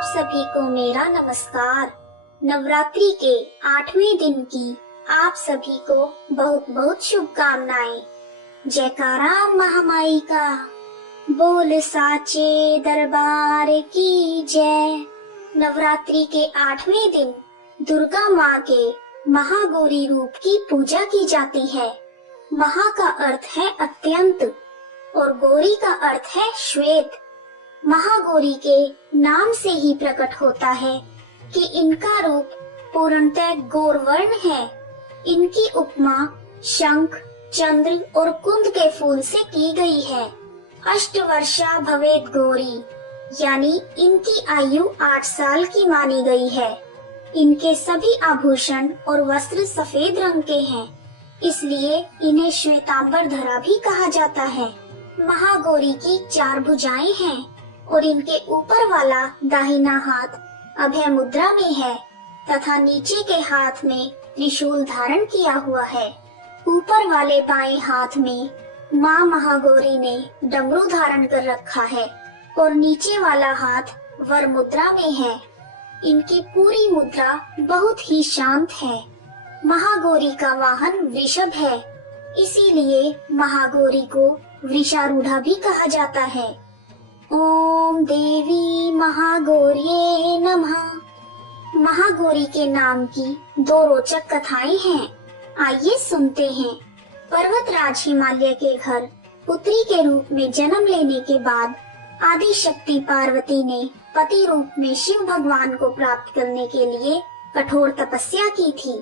आप सभी को मेरा नमस्कार। नवरात्रि के 8वें दिन की आप सभी को बहुत बहुत शुभकामनाएं। जयकारा महामाई का, बोल साचे दरबार की जय। नवरात्रि के 8वें दिन दुर्गा माँ के महागौरी रूप की पूजा की जाती है। महा का अर्थ है अत्यंत और गौरी का अर्थ है श्वेत। महागौरी के नाम से ही प्रकट होता है कि इनका रूप पूर्णतः गौरवर्ण है। इनकी उपमा शंख, चंद्र और कुंद के फूल से की गई है। अष्टवर्षा भवेत गौरी, यानी इनकी आयु 8 साल की मानी गई है। इनके सभी आभूषण और वस्त्र सफेद रंग के हैं, इसलिए इन्हें श्वेतांबर धरा भी कहा जाता है। महागौरी की 4 भुजाएं हैं और इनके ऊपर वाला दाहिना हाथ अभय मुद्रा में है तथा नीचे के हाथ में त्रिशूल धारण किया हुआ है। ऊपर वाले बाएं हाथ में माँ महागौरी ने डमरू धारण कर रखा है और नीचे वाला हाथ वर मुद्रा में है। इनकी पूरी मुद्रा बहुत ही शांत है। महागौरी का वाहन वृषभ है, इसीलिए महागौरी को वृषारूढ़ा भी कहा जाता है। ओम देवी महागौर्ये नमः। महागौरी के नाम की 2 रोचक कथाएं हैं, आइए सुनते हैं। पर्वतराज हिमालय के घर पुत्री के रूप में जन्म लेने के बाद आदि शक्ति पार्वती ने पति रूप में शिव भगवान को प्राप्त करने के लिए कठोर तपस्या की थी।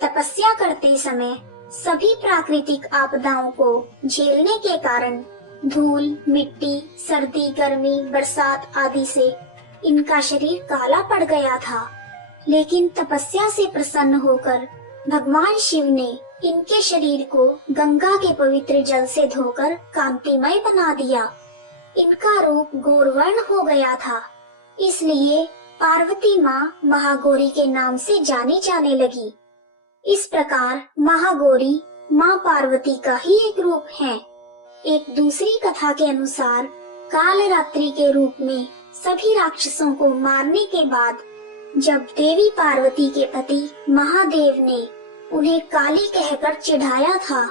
तपस्या करते समय सभी प्राकृतिक आपदाओं को झेलने के कारण धूल, मिट्टी, सर्दी, गर्मी, बरसात आदि से इनका शरीर काला पड़ गया था। लेकिन तपस्या से प्रसन्न होकर भगवान शिव ने इनके शरीर को गंगा के पवित्र जल से धोकर कांतिमय बना दिया। इनका रूप गौरवर्ण हो गया था, इसलिए पार्वती माँ महागौरी के नाम से जानी जाने लगी। इस प्रकार महागौरी माँ पार्वती का ही एक रूप है। एक दूसरी कथा के अनुसार कालरात्रि के रूप में सभी राक्षसों को मारने के बाद जब देवी पार्वती के पति महादेव ने उन्हें काली कहकर चिढ़ाया था,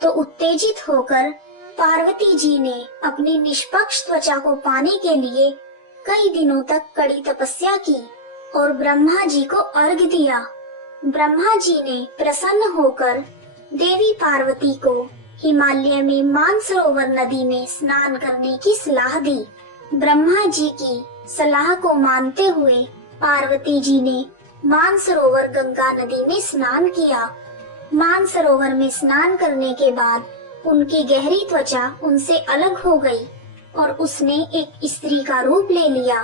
तो उत्तेजित होकर पार्वती जी ने अपनी निष्पक्ष त्वचा को पाने के लिए कई दिनों तक कड़ी तपस्या की और ब्रह्मा जी को अर्घ दिया। ब्रह्मा जी ने प्रसन्न होकर देवी पार्वती को हिमालय में मानसरोवर नदी में स्नान करने की सलाह दी। ब्रह्मा जी की सलाह को मानते हुए पार्वती जी ने मानसरोवर गंगा नदी में स्नान किया। मानसरोवर में स्नान करने के बाद उनकी गहरी त्वचा उनसे अलग हो गई और उसने एक स्त्री का रूप ले लिया।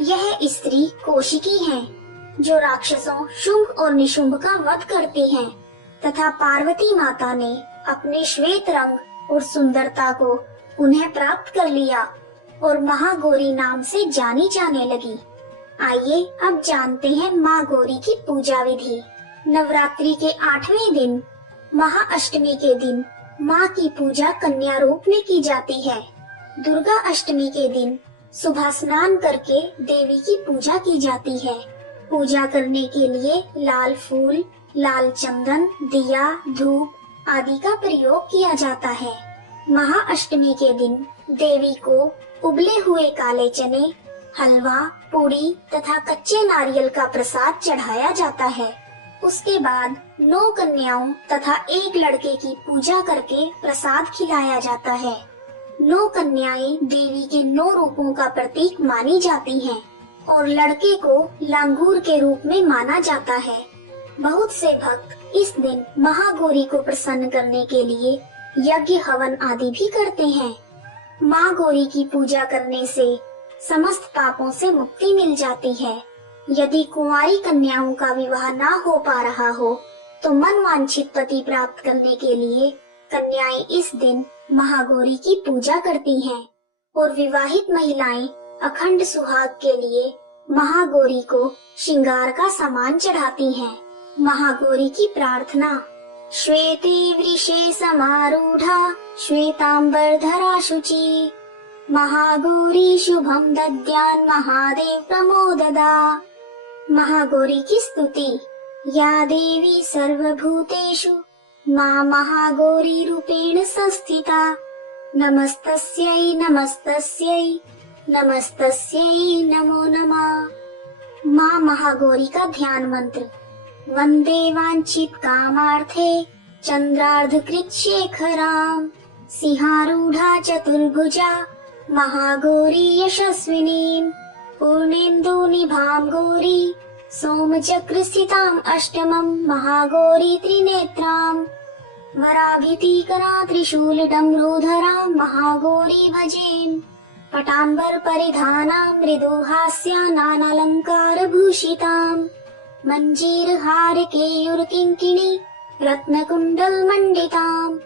यह स्त्री कौशिकी है, जो राक्षसों शुंभ और निशुंभ का वध करती हैं, तथा पार्वती माता ने अपने श्वेत रंग और सुंदरता को पुनः प्राप्त कर लिया और महागौरी नाम से जानी जाने लगी। आइए अब जानते हैं माँ गौरी की पूजा विधि। नवरात्रि के 8वें दिन महाअष्टमी के दिन माँ की पूजा कन्या रूप में की जाती है। दुर्गा अष्टमी के दिन सुबह स्नान करके देवी की पूजा की जाती है। पूजा करने के लिए लाल फूल, लाल चंदन, दिया, धूप आदि का प्रयोग किया जाता है। महाअष्टमी के दिन देवी को उबले हुए काले चने, हलवा, पूरी तथा कच्चे नारियल का प्रसाद चढ़ाया जाता है। उसके बाद 9 कन्याओं तथा 1 लड़के की पूजा करके प्रसाद खिलाया जाता है। 9 कन्याएं देवी के 9 रूपों का प्रतीक मानी जाती हैं और लड़के को लांगूर के रूप में माना जाता है। बहुत से भक्त इस दिन महागौरी को प्रसन्न करने के लिए यज्ञ हवन आदि भी करते हैं। माँ गौरी की पूजा करने से समस्त पापों से मुक्ति मिल जाती है। यदि कुंवारी कन्याओं का विवाह ना हो पा रहा हो, तो मनवांछित पति प्राप्त करने के लिए कन्याएं इस दिन महागौरी की पूजा करती हैं और विवाहित महिलाएं अखंड सुहाग के लिए महागौरी को श्रृंगार का सामान चढ़ाती हैं। महागौरी की प्रार्थना। श्वेते वृषे समारूढ़ा श्वेतांबर धरा शुचि महागौरी शुभम दद्यान् महादेव प्रमोददा। महागौरी की स्तुति। या देवी सर्वभूतेषु मां महागौरी रूपेण संस्थिता। नमस्तस्यै नमस्तस्यै नमस्तस्यै नमो नमः। मां महागौरी का ध्यान मंत्र। वंदे वांछित कामार्थे चंद्रार्धकृत शेखराम। सिंहारूढ़ा चतुर्भुजा महागौरी यशस्विनीं। पूर्णेन्दु निभां गौरी सोमचक्र स्थितां अष्टमं महागौरी त्रिनेत्रां। वराभीतिकरा त्रिशूलडमरूधरां महागौरी भजेम। पटाम्बर परिधानां मृदुहास्या नानालंकार भूषितां। मंजीर हार केयूर किंकिणी रत्नकुंडल मंडितां।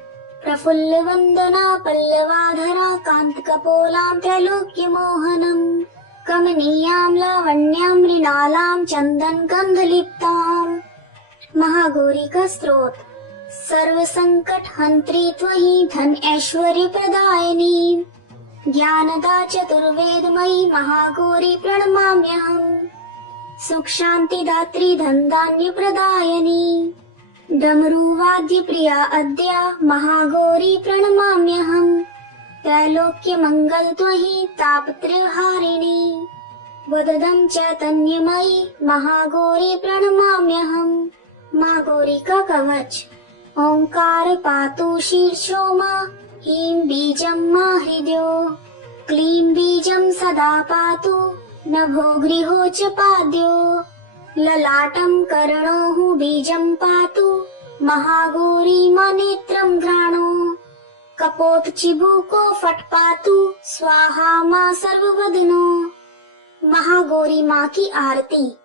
प्रफुल्ल वंदना पल्लवाधरा कांत कपोलां त्रैलोक्य मोहनम्। कमनीयां लावण्यां मृणालां चंदन गंधलिप्तां। महागौरी का स्त्रोत। सर्व संकट हंत्री त्वयि धन ऐश्वर्य प्रदायिनी। ज्ञानदा चतुर्वेदमयी महागौरी प्रणमाम्यहम्। सुख शांति दात्री धन धान्य प्रदायिनी। डमरू वाद्य प्रिया अद्या महागौरी प्रणमाम्यहम्। त्रैलोक्य मंगल त्वयि तापत्रयहारिणी। वददं चैतन्यमयी महागौरी प्रणमाम्यहम्। माँ गौरी का कवच। ओंकार पातु शीर्षो मां। ह्रीं बीजं मां हृदयो। क्लीं बीजं सदा पातु नभो गृहो च पाद्यो। ललाटं कर्णो बीजं पातु महागौरी मां नेत्रं घ्राणो। कपोत चिबुको फट पातु स्वाहा मां सर्ववदनो। महागौरी माँ की आरती।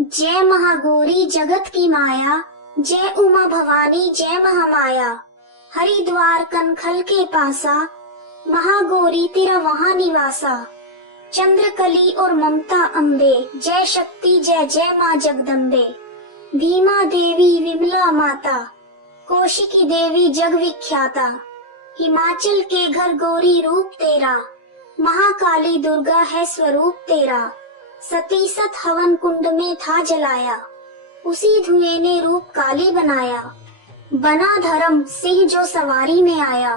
जय महागौरी जगत की माया। जय उमा भवानी जय महामाया। हरिद्वार कनखल के पासा महागौरी तेरा वहाँ निवासा। चंद्रकली और ममता अम्बे जय शक्ति जय जय माँ जगदम्बे। भीमा देवी विमला माता कौशिकी देवी जग विख्याता। हिमाचल के घर गौरी रूप तेरा। महाकाली दुर्गा है स्वरूप तेरा। सती सत हवन कुंड में था जलाया। उसी धुएं ने रूप काली बनाया। बना धर्म सिंह जो सवारी में आया।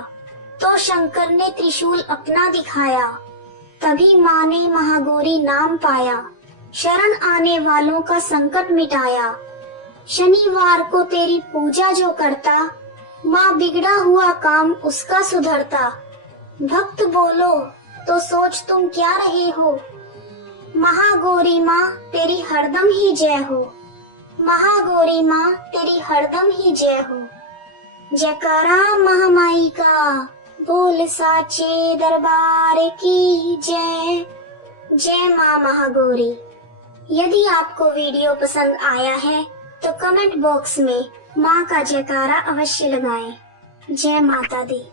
तो शंकर ने त्रिशूल अपना दिखाया। तभी माँ ने महागौरी नाम पाया। शरण आने वालों का संकट मिटाया। शनिवार को तेरी पूजा जो करता माँ बिगड़ा हुआ काम उसका सुधरता। भक्त बोलो तो सोच तुम क्या रहे हो। महागौरी माँ तेरी हरदम ही जय हो। महागौरी माँ तेरी हरदम ही जय हो। जयकारा महामाई का बोल साचे दरबार की जय। जय माँ महागौरी। यदि आपको वीडियो पसंद आया है तो कमेंट बॉक्स में माँ का जयकारा अवश्य लगाएं। जय माता दी।